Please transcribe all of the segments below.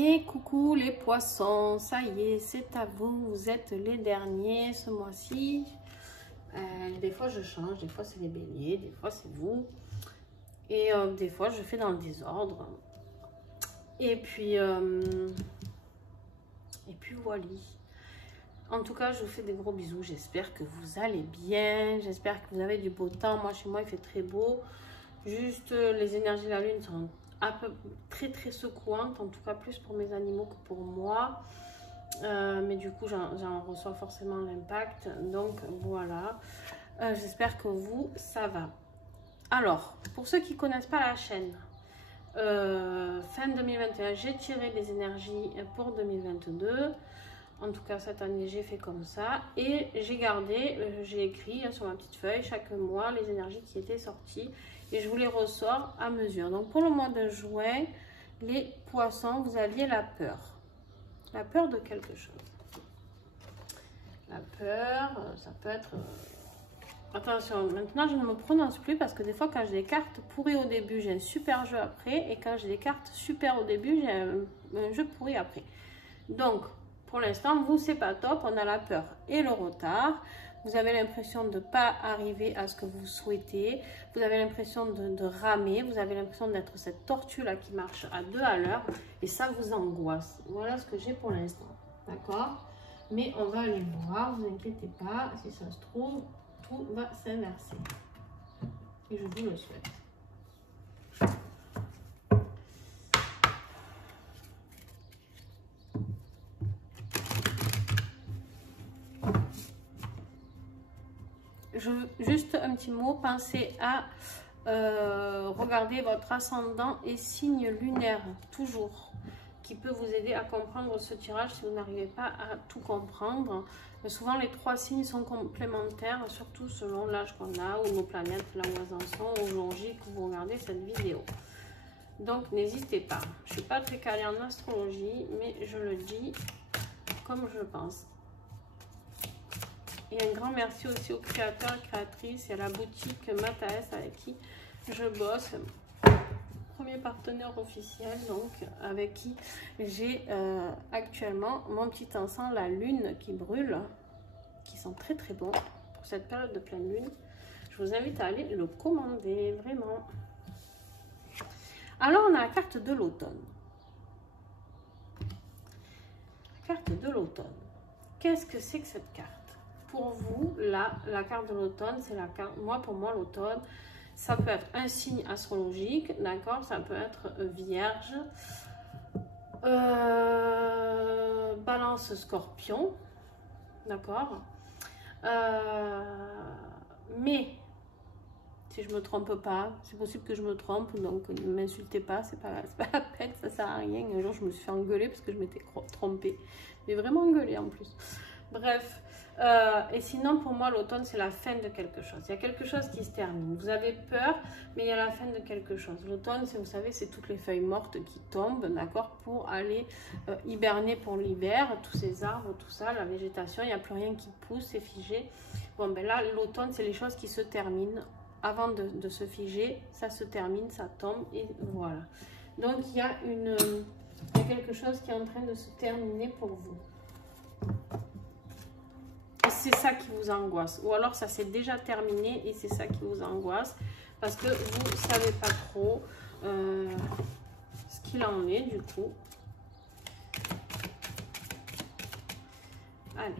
Et coucou les poissons, ça y est, c'est à vous, vous êtes les derniers ce mois-ci. Des fois je change, des fois c'est les béliers, des fois c'est vous. Et des fois je fais dans le désordre. Et puis voilà. En tout cas, je vous fais des gros bisous. J'espère que vous allez bien. J'espère que vous avez du beau temps. Moi, chez moi, il fait très beau. Juste, les énergies de la lune sont un peu très secouantes. En tout cas, plus pour mes animaux que pour moi. Mais du coup, j'en reçois forcément l'impact. Donc, voilà. J'espère que vous, ça va. Alors, pour ceux qui ne connaissent pas la chaîne, fin 2021, j'ai tiré les énergies pour 2022. En tout cas, cette année, j'ai fait comme ça. Et j'ai gardé, j'ai écrit sur ma petite feuille chaque mois les énergies qui étaient sorties. Et je vous les ressors à mesure. Donc, pour le mois de juin, les poissons, vous aviez la peur. La peur de quelque chose. La peur, ça peut être... Attention, maintenant, je ne me prononce plus parce que des fois, quand j'ai des cartes pourries au début, j'ai un super jeu après. Et quand j'ai des cartes super au début, j'ai un jeu pourri après. Donc... Pour l'instant, vous, c'est pas top. On a la peur et le retard. Vous avez l'impression de ne pas arriver à ce que vous souhaitez. Vous avez l'impression de ramer. Vous avez l'impression d'être cette tortue-là qui marche à 2 à l'heure. Et ça vous angoisse. Voilà ce que j'ai pour l'instant. D'accord? Mais on va aller voir. Ne vous inquiétez pas. Si ça se trouve, tout va s'inverser. Et je vous le souhaite. Juste un petit mot, pensez à regarder votre ascendant et signe lunaire, toujours, qui peut vous aider à comprendre ce tirage si vous n'arrivez pas à tout comprendre. Mais souvent, les 3 signes sont complémentaires, surtout selon l'âge qu'on a, ou nos planètes, là où elles en sont, au jour J que vous regardez cette vidéo. Donc, n'hésitez pas. Je ne suis pas très calée en astrologie, mais je le dis comme je le pense. Et un grand merci aussi aux créateurs et créatrices et à la boutique Mataes avec qui je bosse. Premier partenaire officiel, donc avec qui j'ai actuellement mon petit encens, la lune qui brûle, qui sont très bons pour cette période de pleine lune. Je vous invite à aller le commander, vraiment. Alors, on a la carte de l'automne. La carte de l'automne. Qu'est-ce que c'est que cette carte? Pour vous, là, la carte de l'automne, c'est la carte. Pour moi, l'automne, ça peut être un signe astrologique, d'accord? Ça peut être Vierge, Balance, Scorpion, d'accord? Mais si je me trompe pas, c'est possible que je me trompe, donc ne m'insultez pas, c'est pas la peine, ça sert à rien. Un jour, je me suis fait engueuler parce que je m'étais trompée, mais vraiment engueulée en plus. Bref. Et sinon, pour moi, l'automne, c'est la fin de quelque chose. Il y a quelque chose qui se termine. Vous avez peur, mais il y a la fin de quelque chose. L'automne, vous savez, c'est toutes les feuilles mortes qui tombent, d'accord, pour aller hiberner pour l'hiver. Tous ces arbres, tout ça, la végétation, il n'y a plus rien qui pousse, c'est figé. Bon, ben là, l'automne, c'est les choses qui se terminent. Avant de se figer, ça se termine, ça tombe, et voilà. Donc, il y a quelque chose qui est en train de se terminer pour vous. C'est ça qui vous angoisse, ou alors ça s'est déjà terminé et c'est ça qui vous angoisse parce que vous ne savez pas trop ce qu'il en est du coup. Allez.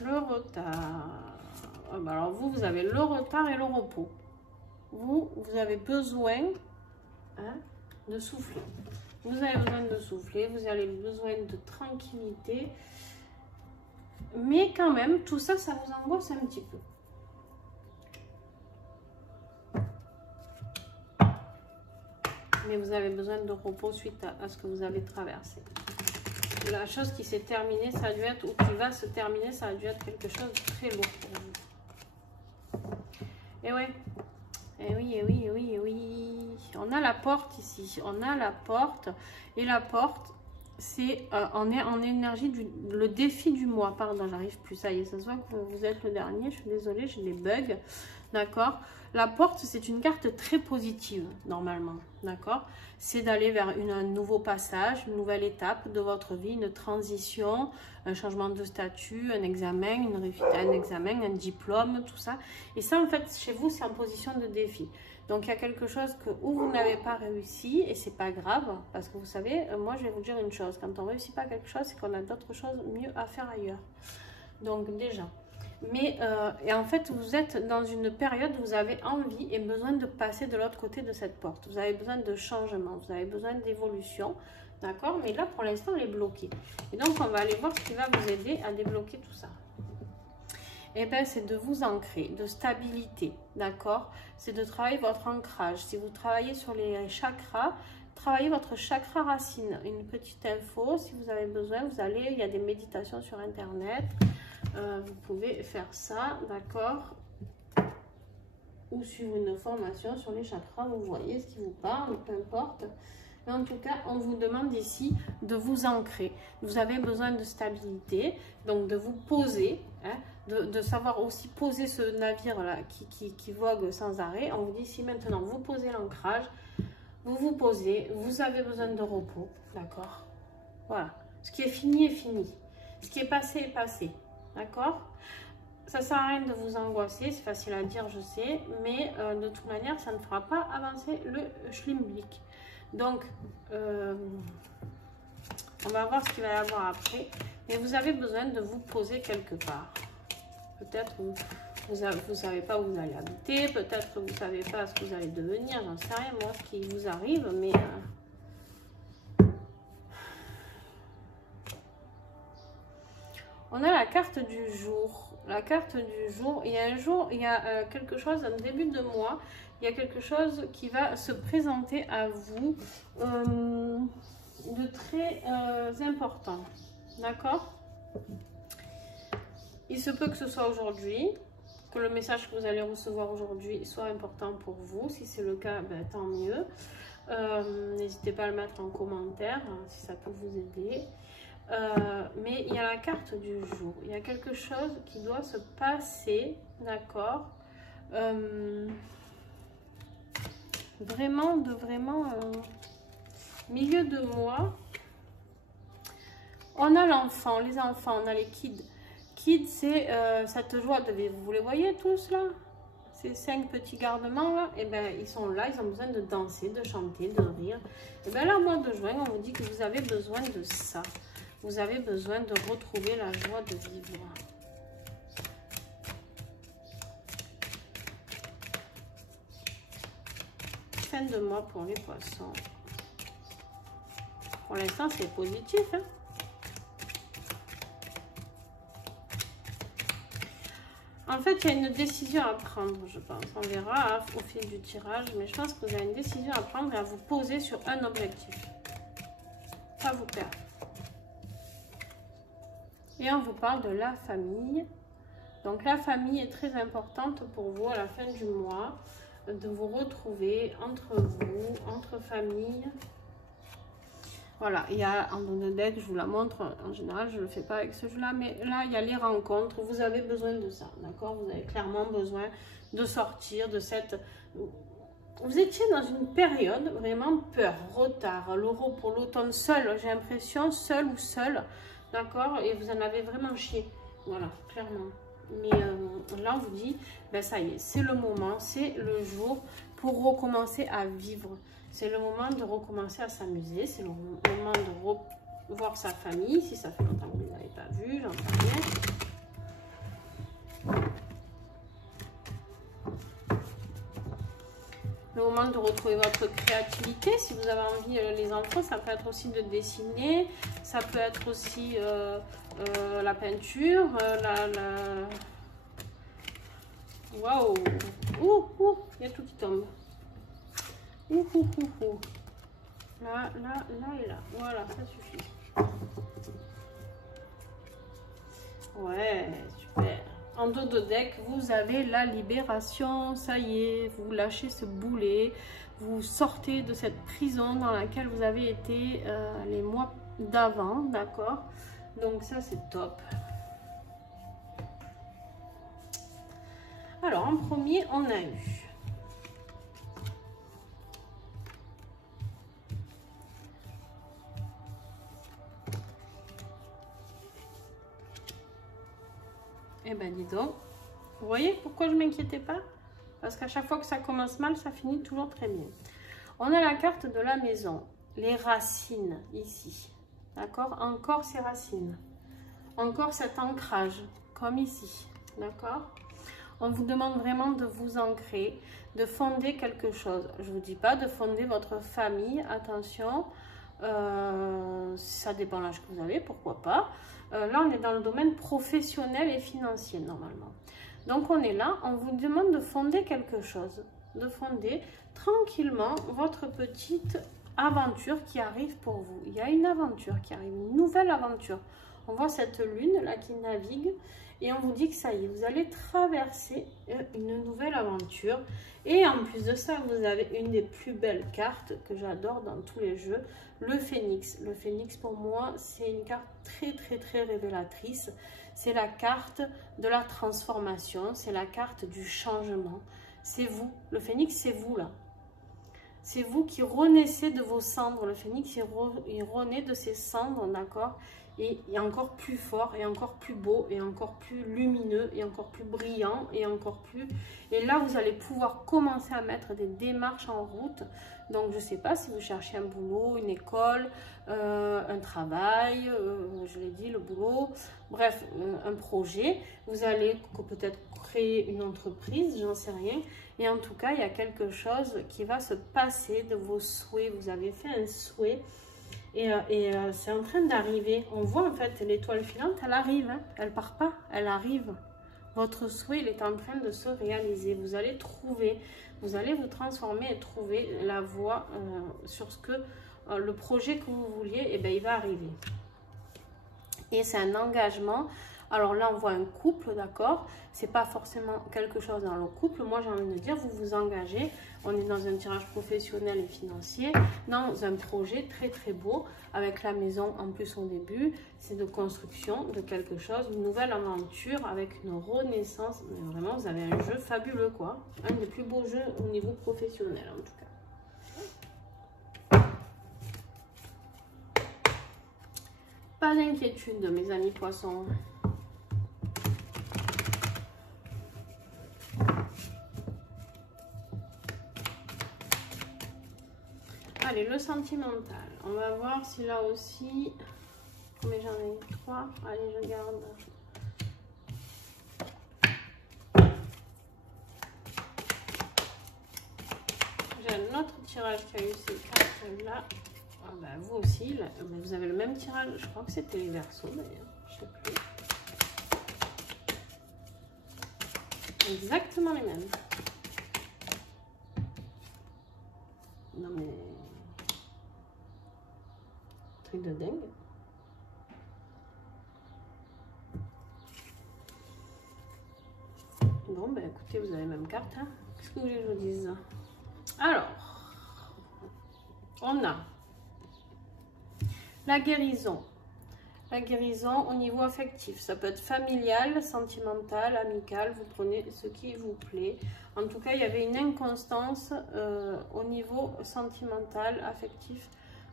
Le retard. Alors vous avez le retard et le repos. Vous avez besoin de souffler. Vous avez besoin de souffler, vous avez besoin de tranquillité. Mais quand même, tout ça, ça vous angoisse un petit peu. Mais vous avez besoin de repos suite à ce que vous avez traversé. La chose qui s'est terminée, ça a dû être, ou qui va se terminer, ça a dû être quelque chose de très lourd pour vous. Et ouais. Eh oui. On a la porte ici. On a la porte. Et la porte, on est en énergie le défi du mois. Pardon, j'arrive plus. Ça y est, ça se voit que vous êtes le dernier. Je suis désolée, j'ai des bugs. D'accord. La porte, c'est une carte très positive, normalement. D'accord. C'est d'aller vers un nouveau passage, une nouvelle étape de votre vie, une transition, un changement de statut, un examen, un diplôme, tout ça. Et ça, en fait, chez vous, c'est en position de défi. Donc, il y a quelque chose que où vous n'avez pas réussi, et c'est pas grave, parce que vous savez, moi, je vais vous dire une chose. Quand on ne réussit pas quelque chose, c'est qu'on a d'autres choses mieux à faire ailleurs. Donc, déjà. Mais, et en fait, vous êtes dans une période où vous avez envie et besoin de passer de l'autre côté de cette porte. Vous avez besoin de changement, vous avez besoin d'évolution, d'accord? Mais là, pour l'instant, elle est bloquée. Et donc, on va aller voir ce qui va vous aider à débloquer tout ça. Eh bien, c'est de vous ancrer, de stabilité, d'accord? C'est de travailler votre ancrage. Si vous travaillez sur les chakras, travaillez votre chakra racine. Une petite info, si vous avez besoin, vous allez, il y a des méditations sur Internet. Vous pouvez faire ça, d'accord? Ou suivre une formation sur les chakras, vous voyez ce qui vous parle, peu importe. Mais en tout cas, on vous demande ici de vous ancrer. Vous avez besoin de stabilité, donc de vous poser, hein, de savoir aussi poser ce navire-là qui vogue sans arrêt. On vous dit ici maintenant, vous posez l'ancrage, vous vous posez, vous avez besoin de repos, d'accord? Voilà, ce qui est fini, ce qui est passé. D'accord? Ça ne sert à rien de vous angoisser, c'est facile à dire, je sais, mais de toute manière, ça ne fera pas avancer le schlimblick. Donc, on va voir ce qu'il va y avoir après. Mais vous avez besoin de vous poser quelque part. Peut-être vous ne savez pas où vous allez habiter, peut-être que vous ne savez pas ce que vous allez devenir, j'en sais rien, moi, ce qui vous arrive, mais... On a la carte du jour. La carte du jour, il y a un jour, il y a quelque chose, en début de mois, il y a quelque chose qui va se présenter à vous de très important. D'accord? Il se peut que ce soit aujourd'hui, que le message que vous allez recevoir aujourd'hui soit important pour vous. Si c'est le cas, ben, tant mieux. N'hésitez pas à le mettre en commentaire si ça peut vous aider. Mais il y a la carte du jour. Il y a quelque chose qui doit se passer, d'accord? Vraiment, milieu de mois. On a l'enfant, les enfants, on a les kids. Kids, c'est cette joie de vivre. Vous les voyez tous là? Ces 5 petits gardements là, et ben ils sont là, ils ont besoin de danser, de chanter, de rire. Et bien là, au mois de juin, on vous dit que vous avez besoin de ça. Vous avez besoin de retrouver la joie de vivre. Fin de mois pour les poissons. Pour l'instant, c'est positif, hein? En fait, il y a une décision à prendre, je pense. On verra hein, au fil du tirage, mais je pense que vous avez une décision à prendre et à vous poser sur un objectif. Pas vous perdre. Et on vous parle de la famille. Donc la famille est très importante pour vous à la fin du mois, de vous retrouver entre vous, entre familles. Voilà, il y a en don de deck, je vous la montre, en général je ne le fais pas avec ce jeu-là, mais là il y a les rencontres, vous avez besoin de ça, d'accord? Vous avez clairement besoin de sortir de cette... Vous étiez dans une période vraiment peur, retard, l'euro pour l'automne seul, j'ai l'impression, seul ou seul, d'accord? Et vous en avez vraiment chié, voilà, clairement. Mais là on vous dit, ben ça y est, c'est le moment, c'est le jour pour recommencer à vivre. C'est le moment de recommencer à s'amuser, c'est le moment de revoir sa famille, si ça fait longtemps que vous ne l'avez pas vu, j'en sais rien. Le moment de retrouver votre créativité, si vous avez envie, les enfants, ça peut être aussi de dessiner, ça peut être aussi la peinture, Waouh! Il y a tout qui tombe. Là et là. Voilà, ça suffit. Ouais, super. En dos de deck, vous avez la libération. Ça y est, vous lâchez ce boulet. Vous sortez de cette prison dans laquelle vous avez été les mois d'avant, d'accord? Donc ça c'est top. Alors en premier on a eu eh ben dis donc, vous voyez pourquoi je m'inquiétais pas? Parce qu'à chaque fois que ça commence mal, ça finit toujours très bien. On a la carte de la maison, les racines ici, d'accord? Encore ces racines, encore cet ancrage, comme ici, d'accord? On vous demande vraiment de vous ancrer, de fonder quelque chose. Je ne vous dis pas de fonder votre famille, attention, ça dépend de l'âge que vous avez, pourquoi pas. Là, on est dans le domaine professionnel et financier, normalement. Donc, on est là, on vous demande de fonder quelque chose, de fonder tranquillement votre petite aventure qui arrive pour vous. Il y a une aventure qui arrive, une nouvelle aventure. On voit cette lune là qui navigue et on vous dit que ça y est, vous allez traverser une nouvelle aventure. Et en plus de ça, vous avez une des plus belles cartes que j'adore dans tous les jeux, le phénix. Le phénix pour moi, c'est une carte très révélatrice. C'est la carte de la transformation, c'est la carte du changement. C'est vous, le phénix, c'est vous là. C'est vous qui renaissez de vos cendres. Le phénix, il renaît de ses cendres, d'accord? Et il est encore plus fort, et encore plus beau, et encore plus lumineux, et encore plus brillant, et encore plus... Et là, vous allez pouvoir commencer à mettre des démarches en route. Donc, je ne sais pas si vous cherchez un boulot, une école, un travail, je l'ai dit, le boulot, bref, un projet. Vous allez peut-être créer une entreprise, j'en sais rien. Et en tout cas, il y a quelque chose qui va se passer de vos souhaits. Vous avez fait un souhait. Et c'est en train d'arriver. On voit en fait l'étoile filante, elle arrive, hein. Elle part pas, elle arrive. Votre souhait, il est en train de se réaliser. Vous allez trouver, vous allez vous transformer et trouver la voie sur ce que le projet que vous vouliez, et ben il va arriver. Et c'est un engagement. Alors là, on voit un couple, d'accord? C'est pas forcément quelque chose dans le couple. Moi, j'ai envie de dire, vous vous engagez. On est dans un tirage professionnel et financier, dans un projet très beau, avec la maison en plus au début. C'est de construction de quelque chose, une nouvelle aventure avec une renaissance. Mais vraiment, vous avez un jeu fabuleux, quoi. Un des plus beaux jeux au niveau professionnel, en tout cas. Pas d'inquiétude, mes amis poissons. Allez, le sentimental. On va voir si là aussi... Combien j'en ai? 3. Allez, je garde. J'ai un autre tirage qui a eu ces cartes-là. Ah bah, vous aussi, là, vous avez le même tirage. Je crois que c'était les Verseaux d'ailleurs. Je sais plus. Exactement les mêmes. Non mais... Truc de dingue. Bon, ben écoutez, vous avez la même carte. Hein. Qu'est-ce que vous voulez que je vous dise? Alors, on a la guérison. La guérison au niveau affectif. Ça peut être familial, sentimental, amical. Vous prenez ce qui vous plaît. En tout cas, il y avait une inconstance au niveau sentimental, affectif.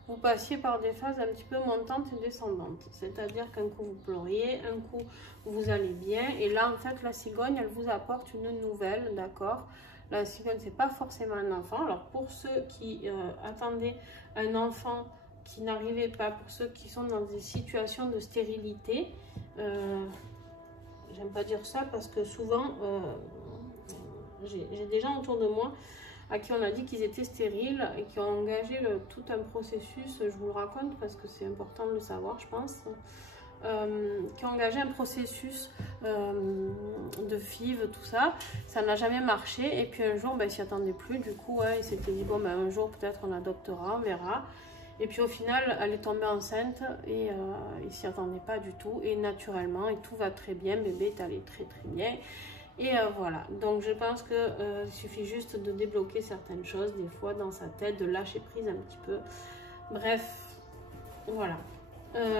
Vous passiez par des phases un petit peu montantes et descendantes. C'est-à-dire qu'un coup vous pleuriez, un coup vous allez bien. Et là, en fait, la cigogne, elle vous apporte une nouvelle, d'accord? La cigogne, c'est pas forcément un enfant. Alors, pour ceux qui attendaient un enfant qui n'arrivaient pas, pour ceux qui sont dans des situations de stérilité, j'aime pas dire ça parce que souvent, j'ai des gens autour de moi à qui on a dit qu'ils étaient stériles et qui ont engagé tout un processus, je vous le raconte parce que c'est important de le savoir, je pense, qui ont engagé un processus de FIV, tout ça, ça n'a jamais marché, et puis un jour, ben, ils s'y attendaient plus, du coup, ouais, ils s'étaient dit, bon, ben, un jour, peut-être on adoptera, on verra, et puis au final, elle est tombée enceinte, et ils s'y attendaient pas du tout, et naturellement, et tout va très bien, bébé est allé très bien. Et voilà, donc je pense qu'il suffit juste de débloquer certaines choses, des fois dans sa tête, de lâcher prise un petit peu. Bref, voilà.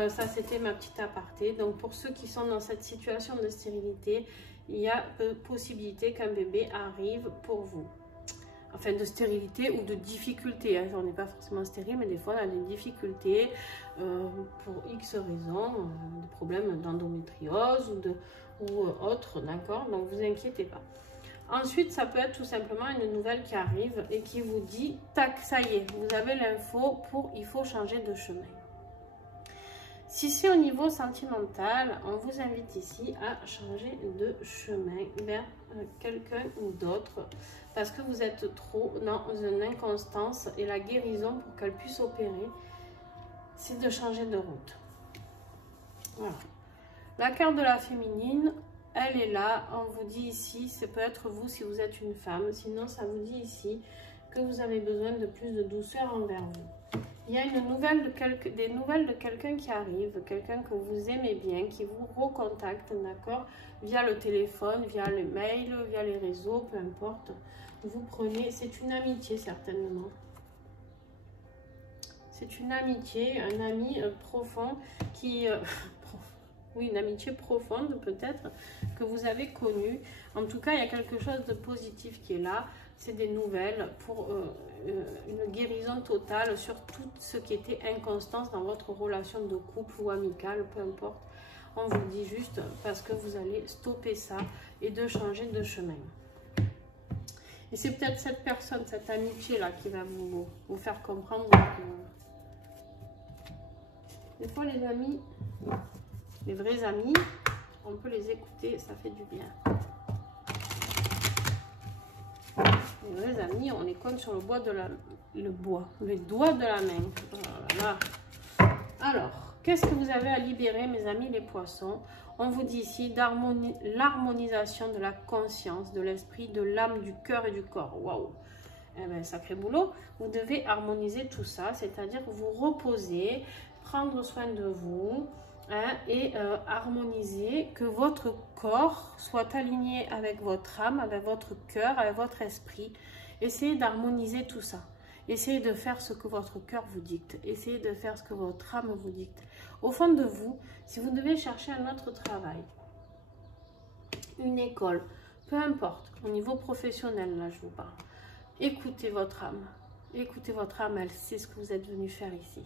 Ça, c'était ma petite aparté. Donc, pour ceux qui sont dans cette situation de stérilité, il y a possibilité qu'un bébé arrive pour vous. Enfin, de stérilité ou de difficulté. Hein. On n'est pas forcément stérile, mais des fois, on a des difficultés pour X raisons, des problèmes d'endométriose ou autres, d'accord? Donc, vous inquiétez pas. Ensuite, ça peut être tout simplement une nouvelle qui arrive et qui vous dit, tac, ça y est, vous avez l'info pour il faut changer de chemin. Si c'est au niveau sentimental, on vous invite ici à changer de chemin vers quelqu'un ou d'autre parce que vous êtes trop dans une inconstance et la guérison pour qu'elle puisse opérer, c'est de changer de route. Voilà. La carte de la féminine, elle est là. On vous dit ici, ça peut être vous si vous êtes une femme. Sinon, ça vous dit ici que vous avez besoin de plus de douceur envers vous. Il y a des nouvelles de quelqu'un qui arrive, quelqu'un que vous aimez bien, qui vous recontacte, d'accord, via le téléphone, via le mail, via les réseaux, peu importe. Vous prenez, c'est une amitié certainement. C'est une amitié, un ami profond qui... oui, une amitié profonde peut-être que vous avez connue. En tout cas, il y a quelque chose de positif qui est là. C'est des nouvelles pour une guérison totale sur tout ce qui était inconstance dans votre relation de couple ou amicale, peu importe. On vous dit juste parce que vous allez stopper ça et de changer de chemin. Et c'est peut-être cette personne, cette amitié-là qui va vous faire comprendre que des fois les amis, les vrais amis, on peut les écouter, ça fait du bien. Les vrais amis, on les compte sur le doigt de la main. Voilà. Alors, qu'est-ce que vous avez à libérer, mes amis les poissons? On vous dit ici l'harmonisation de la conscience, de l'esprit, de l'âme, du cœur et du corps. Waouh! Eh bien, sacré boulot. Vous devez harmoniser tout ça, c'est-à-dire vous reposer, prendre soin de vous, hein, et harmoniser, que votre corps soit aligné avec votre âme, avec votre cœur, avec votre esprit. Essayez d'harmoniser tout ça. Essayez de faire ce que votre cœur vous dicte. Essayez de faire ce que votre âme vous dicte. Au fond de vous, si vous devez chercher un autre travail, une école, peu importe, au niveau professionnel, là je vous parle, écoutez votre âme. Écoutez votre âme, elle sait ce que vous êtes venu faire ici.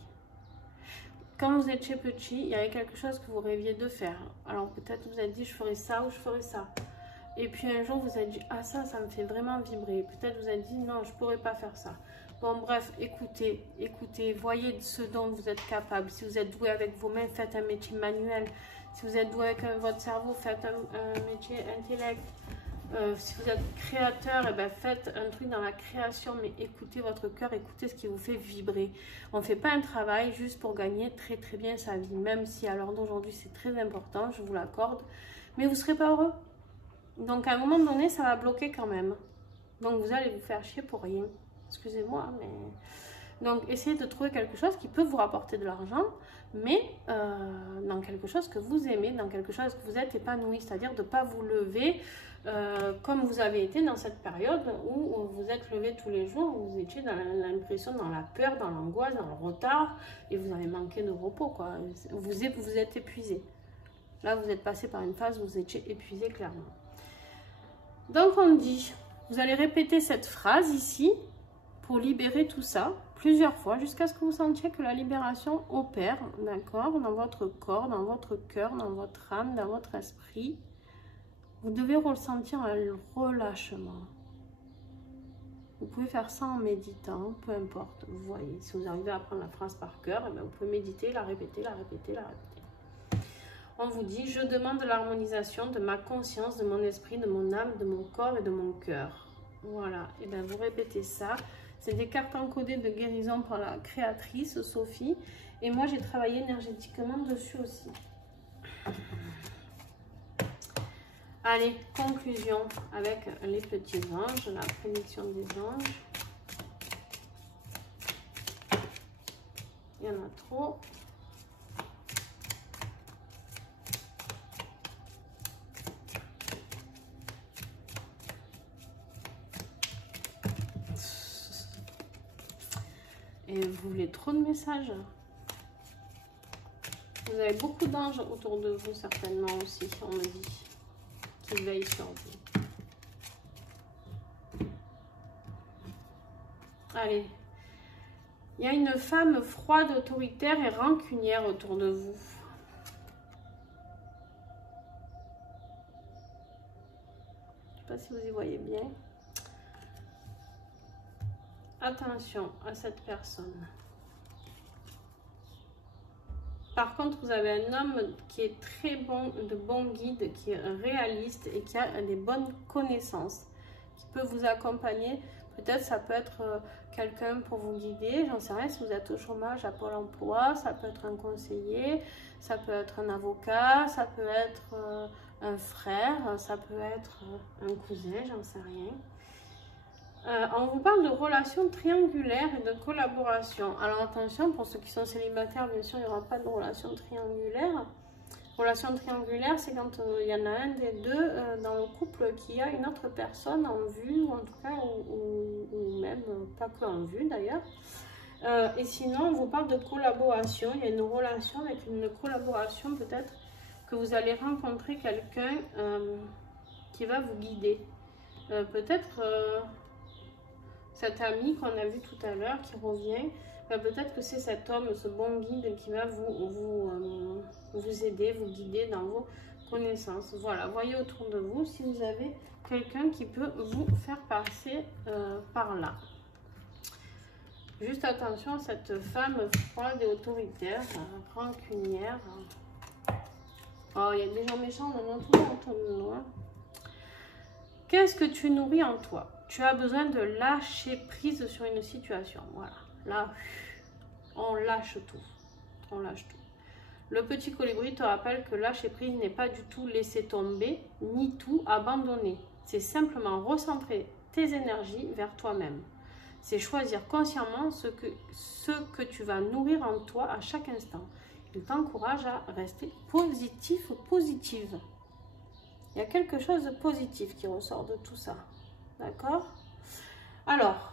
Quand vous étiez petit, il y avait quelque chose que vous rêviez de faire. Alors peut-être vous avez dit, je ferai ça ou je ferai ça. Et puis un jour, vous avez dit, ah ça me fait vraiment vibrer. Peut-être vous avez dit, non, je ne pourrais pas faire ça. Bon, bref, écoutez, voyez ce dont vous êtes capable. Si vous êtes doué avec vos mains, faites un métier manuel. Si vous êtes doué avec votre cerveau, faites un métier intellect. Si vous êtes créateur, eh ben faites un truc dans la création, mais écoutez votre cœur, écoutez ce qui vous fait vibrer. On ne fait pas un travail juste pour gagner très très bien sa vie, même si à l'heure d'aujourd'hui c'est très important, je vous l'accorde, mais vous ne serez pas heureux. Donc à un moment donné, ça va bloquer quand même. Donc vous allez vous faire chier pour rien. Excusez-moi, mais... Donc essayez de trouver quelque chose qui peut vous rapporter de l'argent, mais dans quelque chose que vous aimez, dans quelque chose que vous êtes épanoui, c'est-à-dire de ne pas vous lever comme vous avez été dans cette période où vous êtes levé tous les jours, où vous étiez dans l'impression, dans la peur, dans l'angoisse, dans le retard, et vous avez manqué de repos, quoi. Vous êtes épuisé. Là, vous êtes passé par une phase où vous étiez épuisé, clairement. Donc, on dit, vous allez répéter cette phrase ici pour libérer tout ça plusieurs fois jusqu'à ce que vous sentiez que la libération opère, d'accord, dans votre corps, dans votre cœur, dans votre âme, dans votre esprit. Vous devez ressentir un relâchement. Vous pouvez faire ça en méditant, peu importe. Vous voyez, si vous arrivez à apprendre la phrase par cœur, eh bien, vous pouvez méditer, la répéter, la répéter, la répéter. On vous dit, je demande l'harmonisation de ma conscience, de mon esprit, de mon âme, de mon corps et de mon cœur. Voilà, et bien vous répétez ça. C'est des cartes encodées de guérison par la créatrice, Sophie. Et moi, j'ai travaillé énergétiquement dessus aussi. Allez, conclusion avec les petits anges, la prédiction des anges. Il y en a trop. Et vous voulez trop de messages? vous avez beaucoup d'anges autour de vous, certainement aussi, on me dit, qui veillent sur vous. Allez. Il y a une femme froide, autoritaire et rancunière autour de vous. Je ne sais pas si vous y voyez bien. Attention à cette personne. Par contre, vous avez un homme qui est très bon, de bon guide, qui est réaliste et qui a des bonnes connaissances, qui peut vous accompagner. Peut-être ça peut être quelqu'un pour vous guider, j'en sais rien, si vous êtes au chômage à Pôle emploi, ça peut être un conseiller, ça peut être un avocat, ça peut être un frère, ça peut être un cousin, j'en sais rien. On vous parle de relations triangulaires et de collaboration. Alors attention, pour ceux qui sont célibataires, bien sûr, il n'y aura pas de relation triangulaire. Relation triangulaire, c'est quand il y en a un des deux dans le couple qui a une autre personne en vue, ou en tout cas, ou même pas que en vue d'ailleurs. Et sinon, on vous parle de collaboration. Il y a une relation avec une collaboration, peut-être que vous allez rencontrer quelqu'un qui va vous guider. Peut-être cet ami qu'on a vu tout à l'heure qui revient, peut-être que c'est cet homme, ce bon guide qui va vous aider, vous guider dans vos connaissances. Voilà, voyez autour de vous si vous avez quelqu'un qui peut vous faire passer par là. Juste attention à cette femme froide et autoritaire, rancunière. Oh, il y a des gens méchants dans tout le monde. Hein. Qu'est-ce que tu nourris en toi? Tu as besoin de lâcher prise sur une situation. Voilà, là, on lâche tout. On lâche tout. Le petit colibri te rappelle que lâcher prise n'est pas du tout laisser tomber, ni tout abandonner. C'est simplement recentrer tes énergies vers toi-même. C'est choisir consciemment ce que tu vas nourrir en toi à chaque instant. Il t'encourage à rester positif ou positive. Il y a quelque chose de positif qui ressort de tout ça. D'accord? Alors,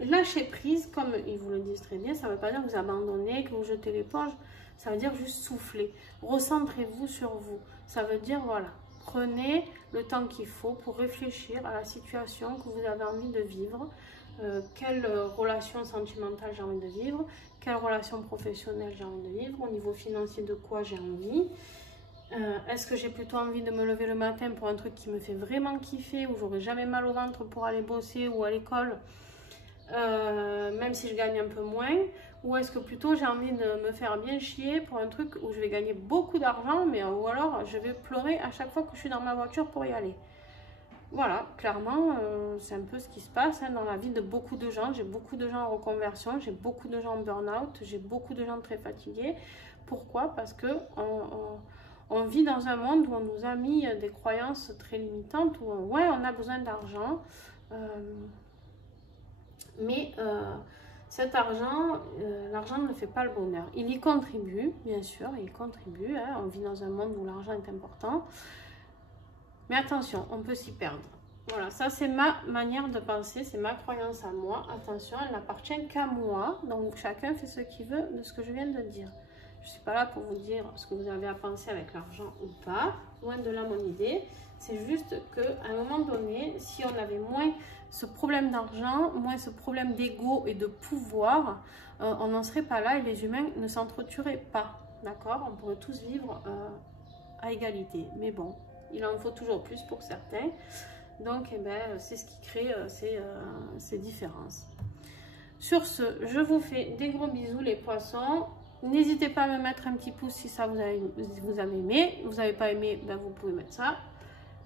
lâcher prise, comme ils vous le disent très bien, ça ne veut pas dire que vous abandonnez, que vous jetez l'éponge. Ça veut dire juste souffler. Recentrez-vous sur vous. Ça veut dire, voilà, prenez le temps qu'il faut pour réfléchir à la situation que vous avez envie de vivre. Quelle relation sentimentale j'ai envie de vivre, quelle relation professionnelle j'ai envie de vivre, au niveau financier de quoi j'ai envie. Est-ce que j'ai plutôt envie de me lever le matin pour un truc qui me fait vraiment kiffer, où j'aurai jamais mal au ventre pour aller bosser ou à l'école, même si je gagne un peu moins, ou est-ce que plutôt j'ai envie de me faire bien chier pour un truc où je vais gagner beaucoup d'argent, mais ou alors je vais pleurer à chaque fois que je suis dans ma voiture pour y aller. Voilà, clairement, c'est un peu ce qui se passe hein, dans la vie de beaucoup de gens. J'ai beaucoup de gens en reconversion, j'ai beaucoup de gens en burn-out, j'ai beaucoup de gens très fatigués. Pourquoi? Parce que on vit dans un monde où on nous a mis des croyances très limitantes, où ouais, on a besoin d'argent, mais cet argent, l'argent ne fait pas le bonheur. Il y contribue, bien sûr, il contribue. Hein, on vit dans un monde où l'argent est important. Mais attention, on peut s'y perdre. Voilà, ça c'est ma manière de penser, c'est ma croyance à moi. Attention, elle n'appartient qu'à moi. Donc chacun fait ce qu'il veut de ce que je viens de dire. Je ne suis pas là pour vous dire ce que vous avez à penser avec l'argent ou pas. Loin de là mon idée. C'est juste qu'à un moment donné, si on avait moins ce problème d'argent, moins ce problème d'ego et de pouvoir, on n'en serait pas là et les humains ne s'entretueraient pas. D'accord? On pourrait tous vivre à égalité. Mais bon. Il en faut toujours plus pour certains. Donc, eh ben, c'est ce qui crée ces différences. Sur ce, je vous fais des gros bisous les poissons. N'hésitez pas à me mettre un petit pouce si ça vous avez aimé. Vous n'avez pas aimé, ben, vous pouvez mettre ça.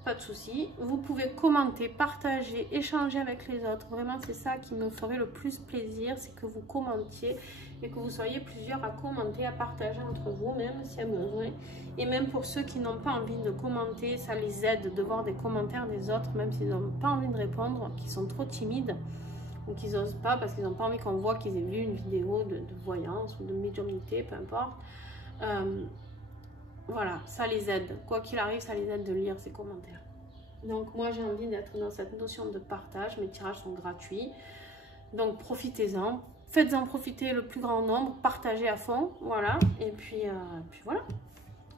Pas de souci. Vous pouvez commenter, partager, échanger avec les autres. Vraiment, c'est ça qui me ferait le plus plaisir. C'est que vous commentiez et que vous soyez plusieurs à commenter, à partager entre vous, même s'il y a besoin. Et même pour ceux qui n'ont pas envie de commenter, ça les aide de voir des commentaires des autres, même s'ils n'ont pas envie de répondre, qui sont trop timides ou qu'ils n'osent pas parce qu'ils n'ont pas envie qu'on voit qu'ils aient vu une vidéo de voyance ou de médiumnité, peu importe. Voilà, ça les aide. Quoi qu'il arrive, ça les aide de lire ces commentaires. Donc moi, j'ai envie d'être dans cette notion de partage. Mes tirages sont gratuits. Donc profitez-en. Faites-en profiter le plus grand nombre, partagez à fond, voilà. Et puis voilà,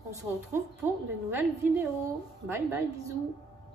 on se retrouve pour de nouvelles vidéos. Bye bye, bisous.